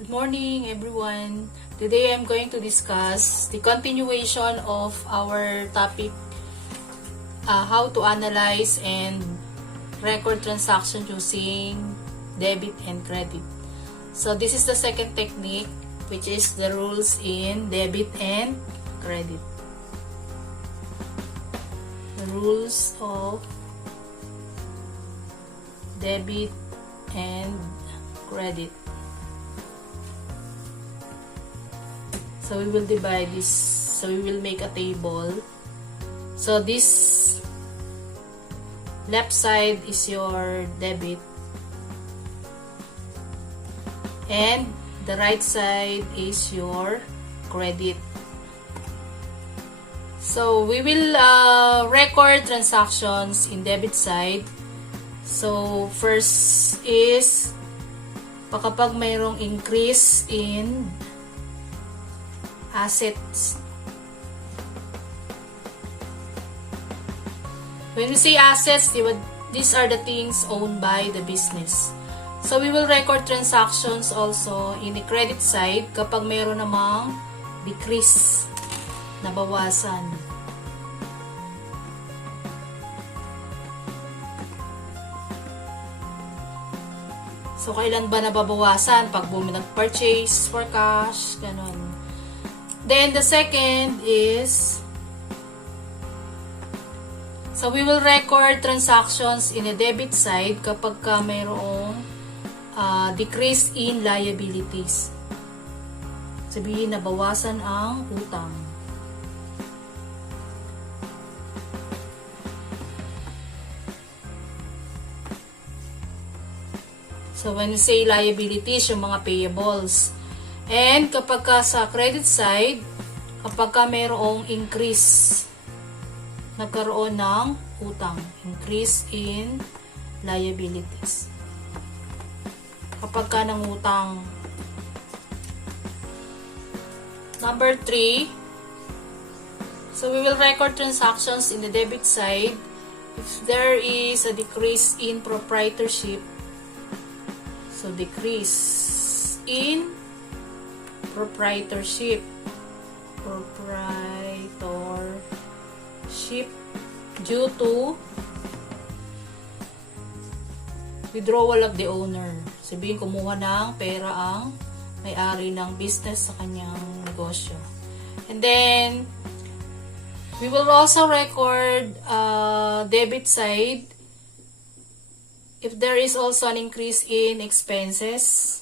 Good morning, everyone. Today I'm going to discuss the continuation of our topic, how to analyze and record transactions using debit and credit. So this is the second technique, which is the rules in debit and credit. The rules of debit and credit. So we will divide this. So we will make a table. So this left side is your debit and the right side is your credit. So we will record transactions in debit side. So first is kapag mayroong increase in assets. When we say assets, these are the things owned by the business. So we will record transactions also in the credit side kapag mayroon namang decrease, nabawasan. So kailan ba nababawasan? Pag nag-purchase for cash, ganun. Then the second is, so we will record transactions in the debit side kapag mayroong decrease in liabilities. Sabihin, nabawasan ang utang. So when we say liabilities, yung mga payables. And kapag sa credit side, kapag mayroong increase, nagkaroon ng utang, increase in liabilities. Kapag nangutang. Number 3, so we will record transactions in the debit side if there is a decrease in proprietorship. So decrease in proprietorship due to withdrawal of the owner. Sabihin, kumuha ng pera ang may-ari ng business sa kanyang negosyo. And then we will also record debit side if there is also an increase in expenses.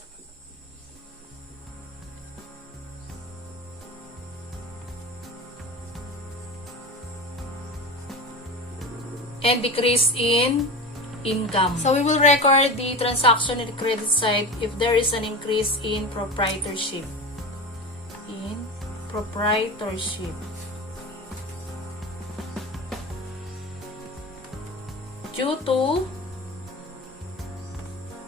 And decrease in income. So we will record the transaction in the credit side if there is an increase in proprietorship. In proprietorship. Due to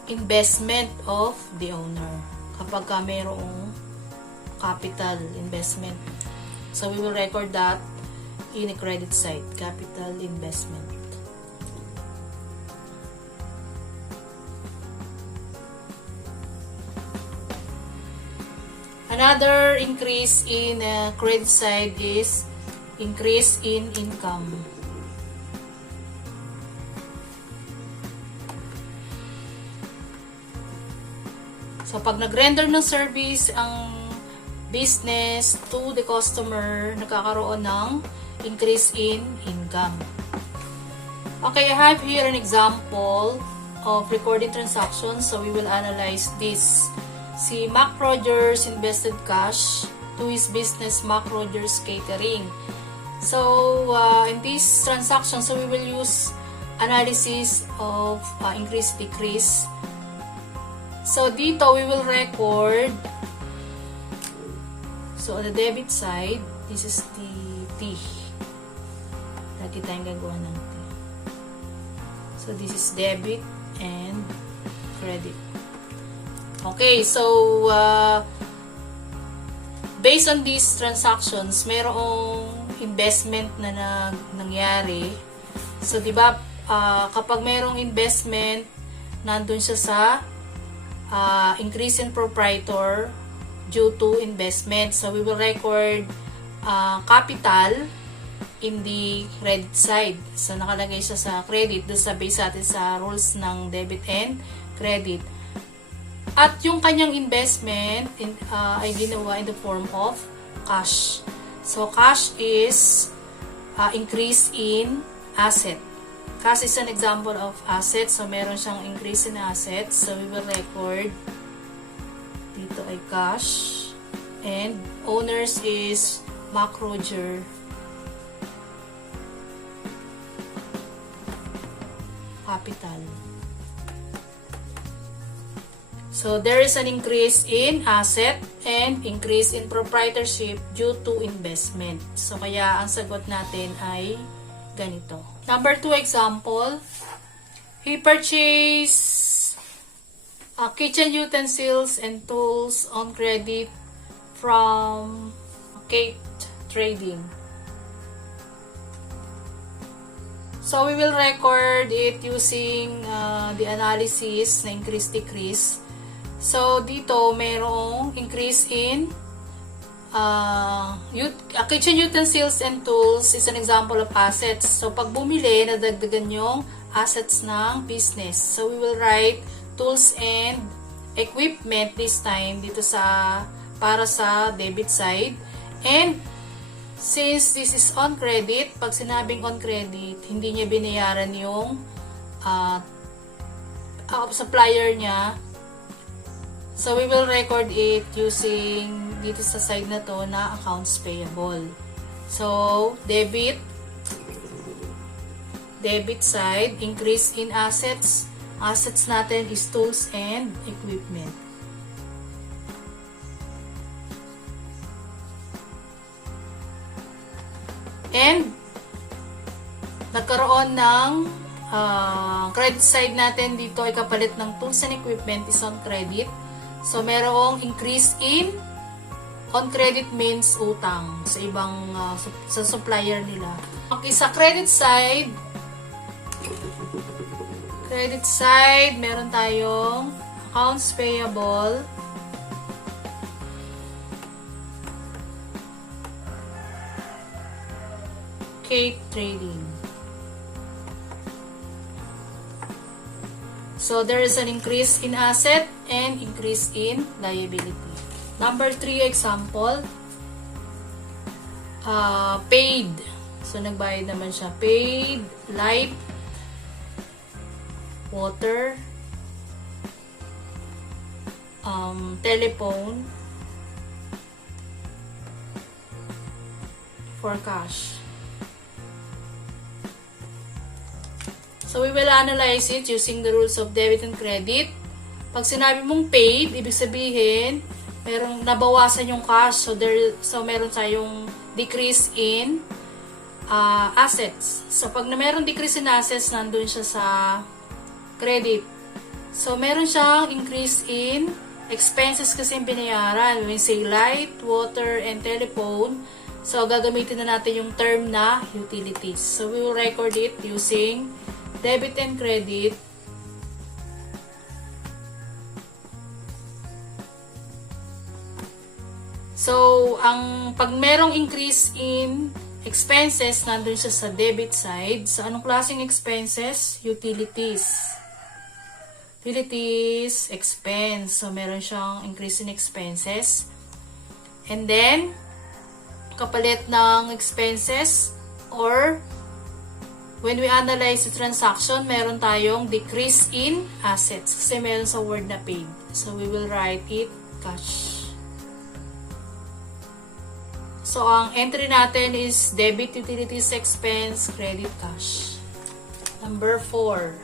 investment of the owner. Kapag mayroong capital investment. So we will record that in the credit side, capital investment. Another increase in credit side is increase in income. So pag nag-render ng service ang business to the customer, nagkakaroon ng increase in income. Okay, I have here an example of recording transactions. So we will analyze this. Si Mac Rogers invested cash to his business Mac Rogers Catering. So in this transaction, so we will use analysis of increase-decrease. So dito we will record. So on the debit side, this is the T. Lagi tayong gagawa ng T. So this is debit and credit. Okay, so based on these transactions, mayroong investment na nangyari. So, di ba, kapag mayroong investment, nandun siya sa increase in proprietor due to investment. So we will record capital in the credit side. So nakalagay siya sa credit, doon sa base natin sa rules ng debit and credit. At yung kanyang investment ay ginawa in the form of cash. So cash is increase in asset. Cash is an example of asset. So meron siyang increase in assets. So we will record dito ay cash. And owners is Mac Roger. Capital. So there is an increase in asset and increase in proprietorship due to investment. So kaya ang sagot natin ay ganito. Number 2 example, he purchased kitchen utensils and tools on credit from Kate Trading. So we will record it using the analysis na increase-decrease. So dito mayroong increase in kitchen utensils and tools is an example of assets. So pag bumili, nadagdagan yung assets ng business. So we will write tools and equipment this time dito para sa debit side. And since this is on credit, pag sinabing on credit, hindi niya binayaran yung supplier niya. So, we will record it using dito sa side na to na accounts payable. So, debit side, increase in assets. Assets natin is tools and equipment. And, nagkaroon ng credit side natin dito ay kapalit ng tools and equipment is on credit. So, merong increase in on credit means utang sa ibang sa supplier nila. Okay, sa credit side, meron tayong accounts payable, Kate Trading. So, there is an increase in asset and increase in liability. Number 3 example, paid. So, nagbayad naman siya. Paid, light, water, telephone, for cash. So, we will analyze it using the rules of debit and credit. Pag sinabi mong paid, ibig sabihin, merong nabawasan yung cash. So meron tayong decrease in assets. So, pag merong decrease in assets, nandun siya sa credit. So, meron siyang increase in expenses kasi yung binayaran. When we say light, water, and telephone, so, gagamitin na natin yung term na utilities. So, we will record it using debit and credit. So, pag merong increase in expenses, nandun siya sa debit side. So, anong klaseng expenses? Utilities. Utilities, expense. So, meron siyang increase in expenses. And then, kapalit ng expenses or when we analyze the transaction, meron tayong decrease in assets. Kasi meron sa word na paid. So, we will write it cash. So, ang entry natin is debit, utilities, expense, credit, cash. Number 4.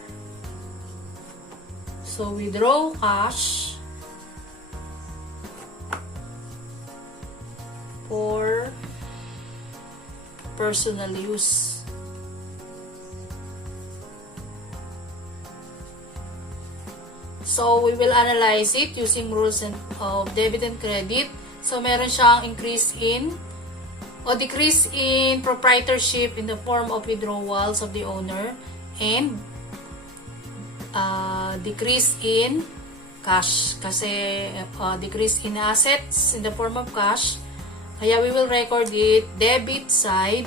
So, withdraw cash for personal use. So, we will analyze it using rules of debit and credit. So, meron siyang increase in o decrease in proprietorship in the form of withdrawals of the owner and decrease in cash. Kasi decrease in assets in the form of cash. Kaya we will record it debit side.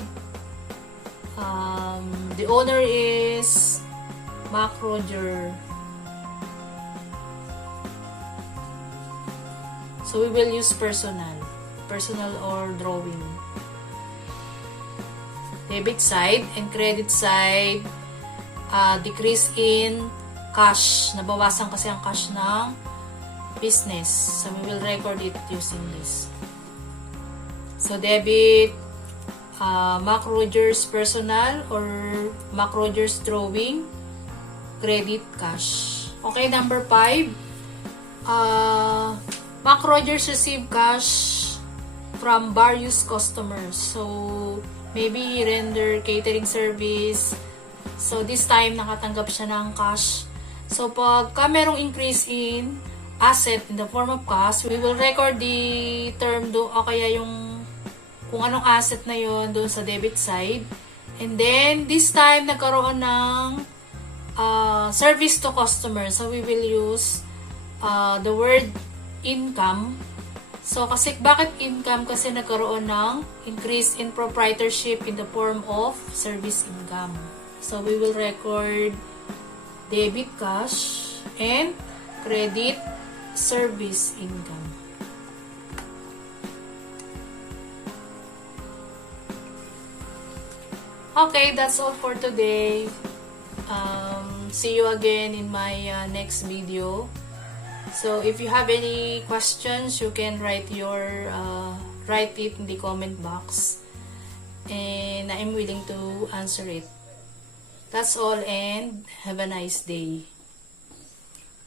The owner is Mac Roger. So we will use personal or drawing. Debit side and credit side, decrease in cash. Nabawasan kasi ang cash ng business. So we will record it using this. So debit, Mac Rogers personal or Mac Rogers drawing, credit cash. Okay, number 5. Mac Rogers received cash from various customers. So, maybe render catering service. So, this time, nakatanggap siya ng cash. So, pagka merong increase in asset in the form of cash, we will record the term do o kaya yung kung anong asset na yon doon sa debit side. And then, this time, nagkaroon ng service to customer. So, we will use the word income. So, kasi bakit income? Kasi nagkaroon ng increase in proprietorship in the form of service income. So, we will record debit cash and credit service income. Okay, that's all for today. See you again in my next video. So, if you have any questions, you can write it in the comment box. And I'm willing to answer it. That's all and have a nice day.